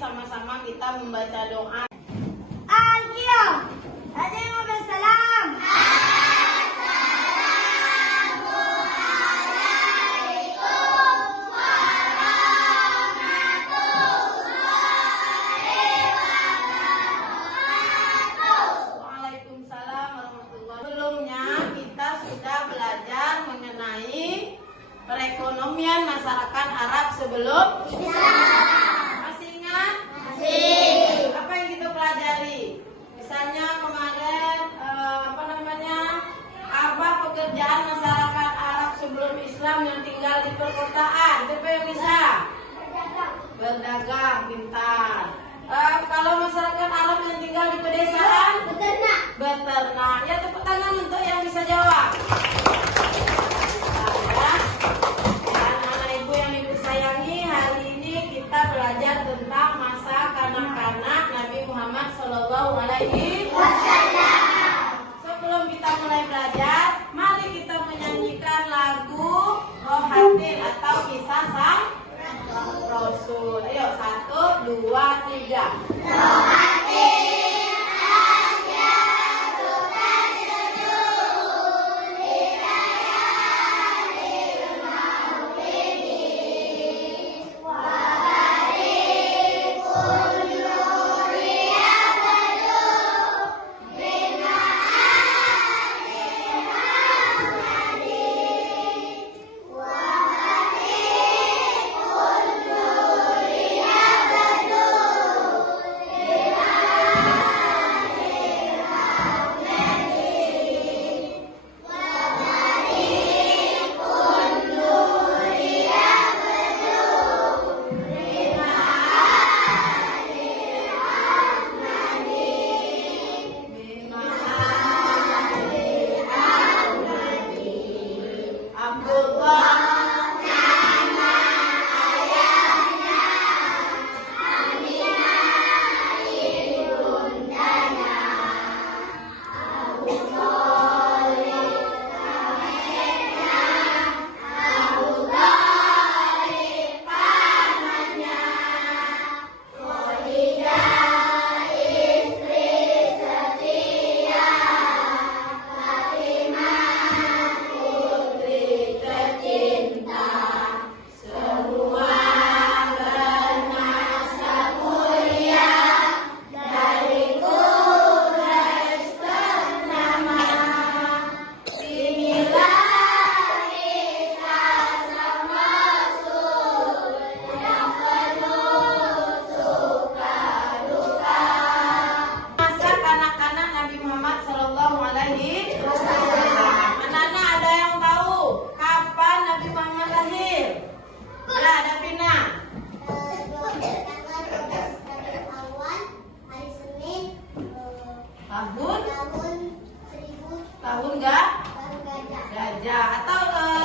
sama-sama kita membaca doa. Al-Qiyam. Ada yang mau bersalam? Perekonomian masyarakat Arab sebelum Islam. Masih ingat? Masih. Apa yang kita pelajari? Misalnya kemarin apa pekerjaan masyarakat Arab sebelum Islam yang tinggal di perkotaan? Siapa yang bisa? Berdagang, pintar. Kalau masyarakat Arab yang tinggal di pedesaan? Beternak. Ya, tepuk tangan untuk yang bisa jawab. Belajar tentang masa kanak-kanak Nabi Muhammad Sallallahu Alaihi Wasallam. Sebelum kita mulai belajar, mari kita menyanyikan lagu Rohatil atau kisah sang Rasul. Ayo, 1, 2, 3. Rohatil. Tahun gajah atau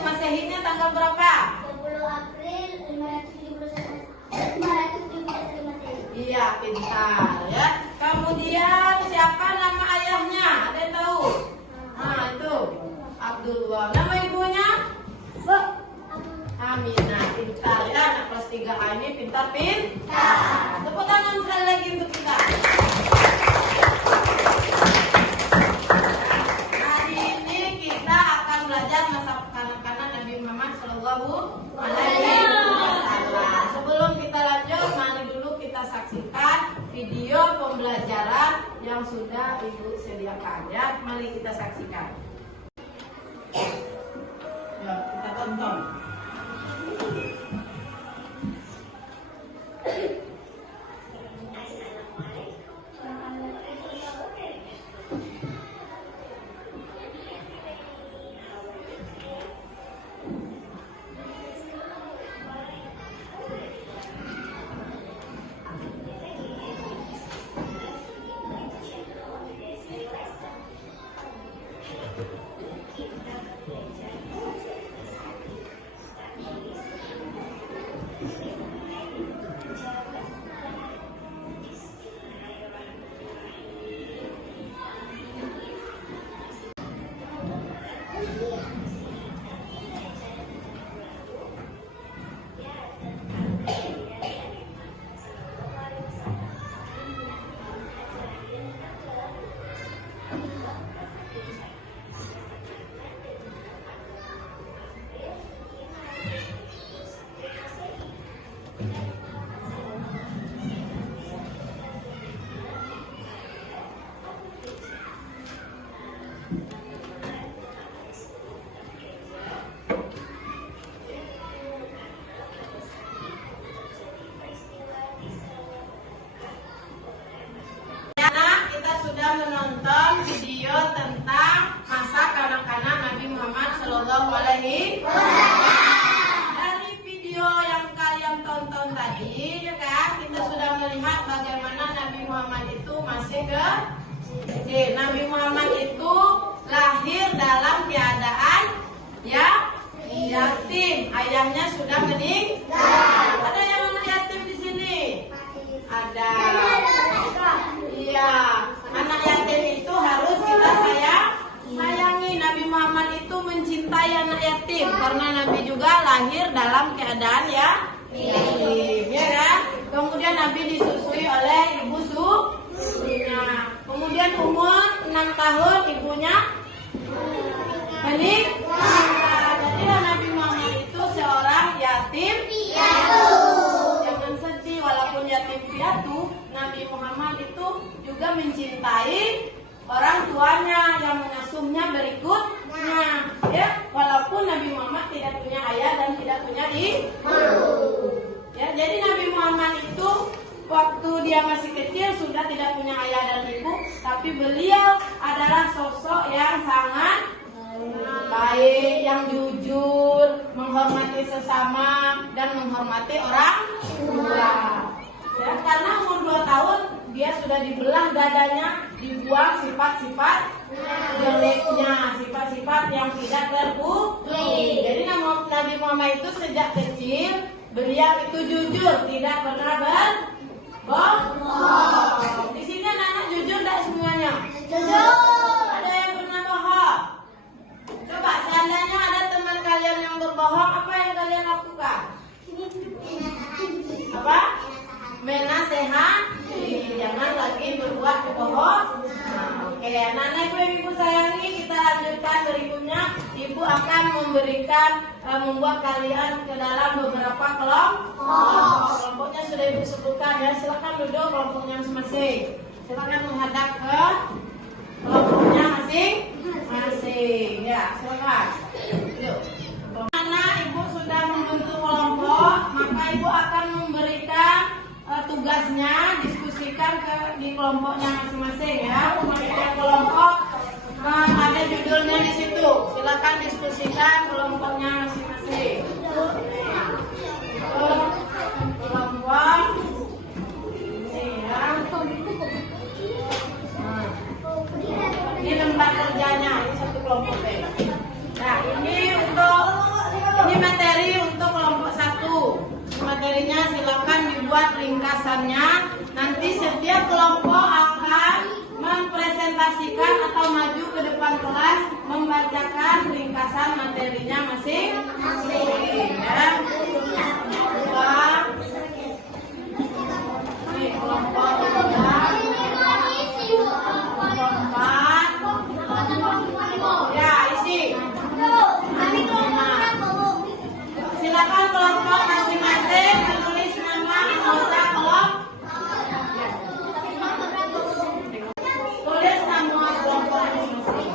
Masehinya tanggal berapa? 10 April 571 Masehi. Iya, pintar ya. Kemudian siapa nama ayahnya? Ada yang tahu? Nah, itu Abdullah. Nama ibunya? Aminah. Pintar ya, anak kelas 3A ini pintar. Tepuk tangan sekali lagi untuk kita. Belajar masa kanak-kanak Nabi Muhammad Sallallahu Alaihi Wasallam. Sebelum kita lanjut, mari dulu kita saksikan video pembelajaran yang sudah Ibu sediakan ya. Mari kita saksikan. Ya, kita tonton. tahun tadi, ya kan, kita sudah melihat bagaimana Nabi Muhammad itu masih kecil. Nabi Muhammad itu lahir dalam keadaan yatim. Ayahnya sudah meninggal. Ada yang anak yatim di sini? Ada. Iya, anak yatim itu harus kita sayangi. Nabi Muhammad itu mencintai anak yatim karena Nabi juga lahir dalam keadaan yatim, ya kan? Kemudian Nabi disusui oleh ibu susunya. Kemudian umur 6 tahun ibunya meninggal. Jadilah Nabi Muhammad itu seorang yatim piatu. Jangan sedih, walaupun yatim piatu, Nabi Muhammad itu juga mencintai orang tuanya yang mengasuhnya berikutnya, ya. Walaupun Nabi Muhammad tidak punya ayah dan tidak punya ibu, ya. Jadi Nabi Muhammad itu waktu dia masih kecil sudah tidak punya ayah dan ibu, tapi beliau adalah sosok yang sangat baik, yang jujur, menghormati sesama dan menghormati orang tua. Ya, karena umur 2 tahun dia sudah dibelah dadanya, dibuang sifat-sifat jeleknya, sifat-sifat yang tidak terpuji. Jadi Nabi Muhammad itu sejak kecil beliau itu jujur, tidak pernah berbohong. Di sini anak-anak jujur tidak semuanya? Jujur. Ada yang pernah bohong? Coba seandainya ada teman kalian yang berbohong, apa yang kalian lakukan? Apa? Menasehati, jangan lagi berbuat kebohongan. Oke, anak-anak ibu sayangi, kita lanjutkan berikutnya. Ibu akan membuat kalian ke dalam beberapa kelompok. Kelompoknya sudah ibu sebutkan ya. Silakan duduk kelompoknya masing-masing. Silakan menghadap ke kelompoknya masing-masing. Ya, silakan. Yuk. Karena ibu sudah membentuk kelompok, maka ibu akan memberikan tugasnya diskusikan di kelompoknya masing-masing ya. Setiap kelompok ada judulnya di situ. Silakan diskusikan kelompoknya masing-masing. Kelompok ini ya. Ini lembar kerjanya, ini satu kelompok deh. Nah, ini materi untuk kelompok 1. Materinya silakan dibuat ringkasannya. Nanti setiap kelompok akan mempresentasikan atau maju ke depan kelas membacakan ringkasan materinya masing-masing. Ya. Ini kelompok 3, kelompok 4. Ya, isi. Silakan kelompok masing-masing menulis nama anggota kelompok. Tulis nama kelompok masing-masing.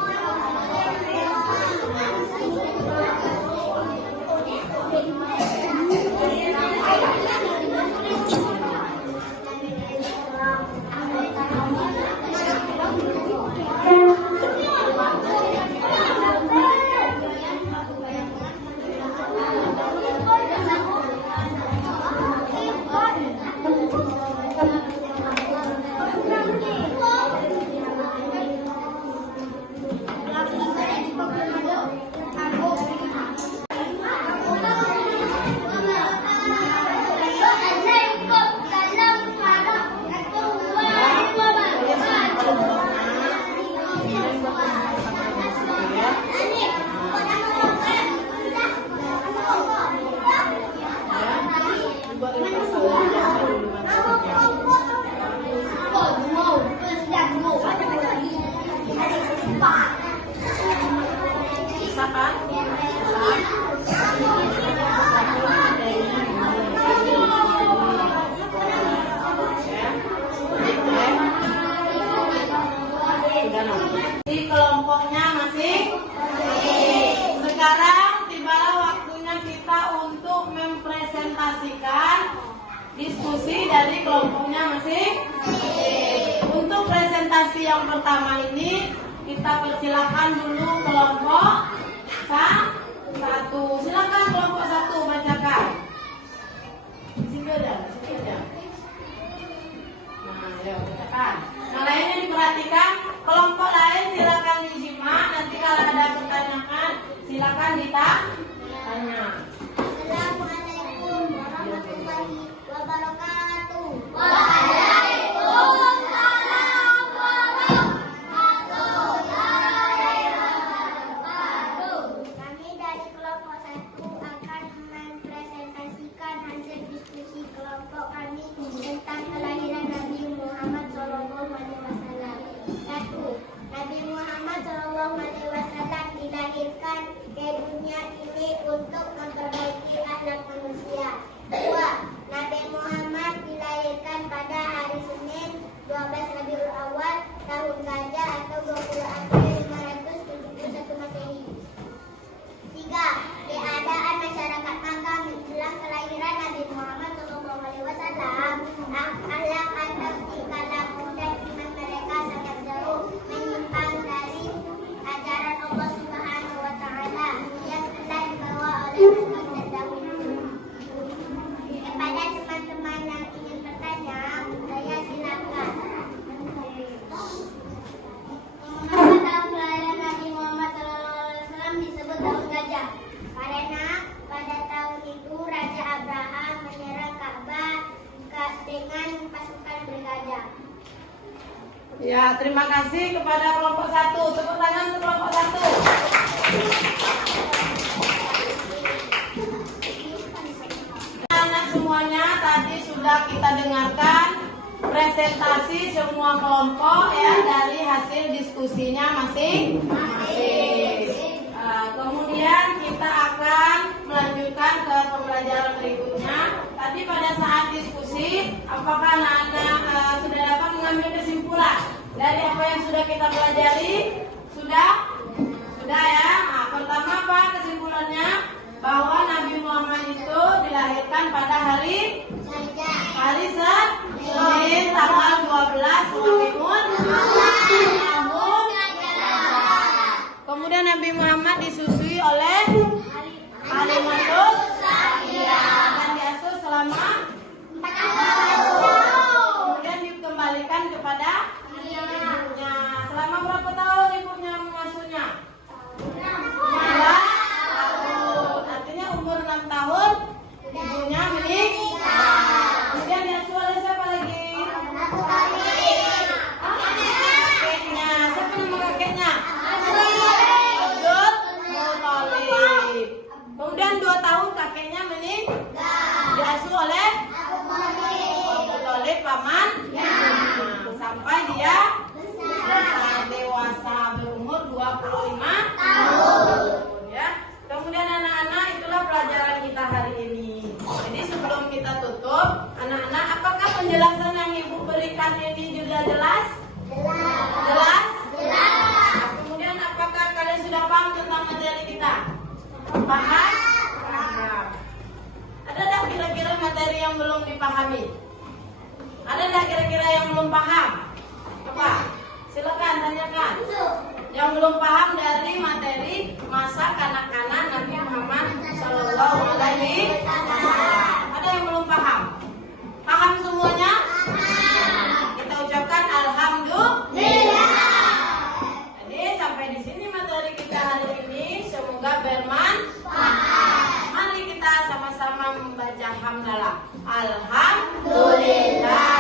Di kelompoknya masing-masing. Sekarang tibalah waktunya kita untuk mempresentasikan diskusi dari kelompoknya masing-masing. Untuk presentasi yang pertama ini kita persilakan dulu kelompok 1. Silakan kelompok 1 bacakan. Di sini aja, di sini aja. Nah, yuk bacakan. Yang lainnya diperhatikan, kelompok lain silakan disimak. Nanti kalau ada pertanyaan, silakan ditanya. Assalamualaikum warahmatullahi wabarakatuh. Kami dari kelompok 1 akan mempresentasikan hasil diskusi kelompok kami tentang kelahiran Nabi Muhammad SAW. 1. Nabi Muhammad SAW dilahirkan ke dunia ini untuk memperbaiki akhlak manusia. 2. Nabi Muhammad dilahirkan pada hari Senin 12 Rabiul Awal tahun Gajah atau 20 April 571 Masehi. 3. Keadaan masyarakat Makkah menjelang kelahiran Nabi Muhammad SAW. Akhlak atau tingkah laku dan iman mereka sangat jauh menyimpang dari ajaran Allah Subhanahu wa Ta'ala yang telah dibawa oleh Nabi terdahulu. Kepada teman-teman yang ingin bertanya, saya silakan. Mengapa tahun kelahiran Nabi Muhammad SAW disebut tahun gajah? Karena pada tahun itu Raja Abraham menyerang Ka'bah dengan pasukan bergajah. Ya, terima kasih kepada kelompok 1. Tepuk tangan untuk kelompok 1. Anak semuanya, tadi sudah kita dengarkan presentasi semua kelompok ya dari hasil diskusinya masing-masing. Kemudian kita akan melanjutkan ke pembelajaran berikutnya. Tadi pada saat diskusi, apakah anak-anak sudah dapat mengambil kesimpulan dari apa yang sudah kita pelajari? Sudah? Sudah ya. Nah, pertama apa kesimpulannya? Bahwa Nabi Muhammad itu dilahirkan pada hari Senin tanggal 12 Muharram tahun. Kemudian Nabi Muhammad disusui oleh Halimatul Sa'diyah dan diasuh selama 4 tahun. Kemudian dikembalikan kepada ibunya. Selama berapa tahun ibunya mengasuhnya? 2 tahun. Artinya umur 6 tahun ibunya meninggal. Kemudian diasuh oleh siapa lagi? Kakeknya. Siapa nama kakeknya? Abdul Muthalib. Kemudian 2 tahun kakeknya meninggal. Diasuh oleh Abu Thalib paman. Sampai dia besar dewasa berumur 25 tahun. Ya. Kemudian anak-anak, itulah pelajaran kita hari ini. Jadi sebelum kita tutup, anak-anak, apakah penjelasan yang ibu berikan ini juga jelas? Jelas? Nah, kemudian apakah kalian sudah paham tentang materi kita? Paham? Paham. Ada tak kira-kira materi yang belum dipahami? Ada tak kira-kira yang belum paham? Apa? Silakan tanyakan. Yang belum paham dari materi masa kanak-kanak Nabi Muhammad Sallallahu Alaihi Wasallam. Ada yang belum paham? Paham semuanya? Kita ucapkan alhamdulillah. Jadi sampai di sini materi kita hari ini. Semoga bermanfaat. Mari kita sama-sama membaca hamdalah. Alhamdulillah.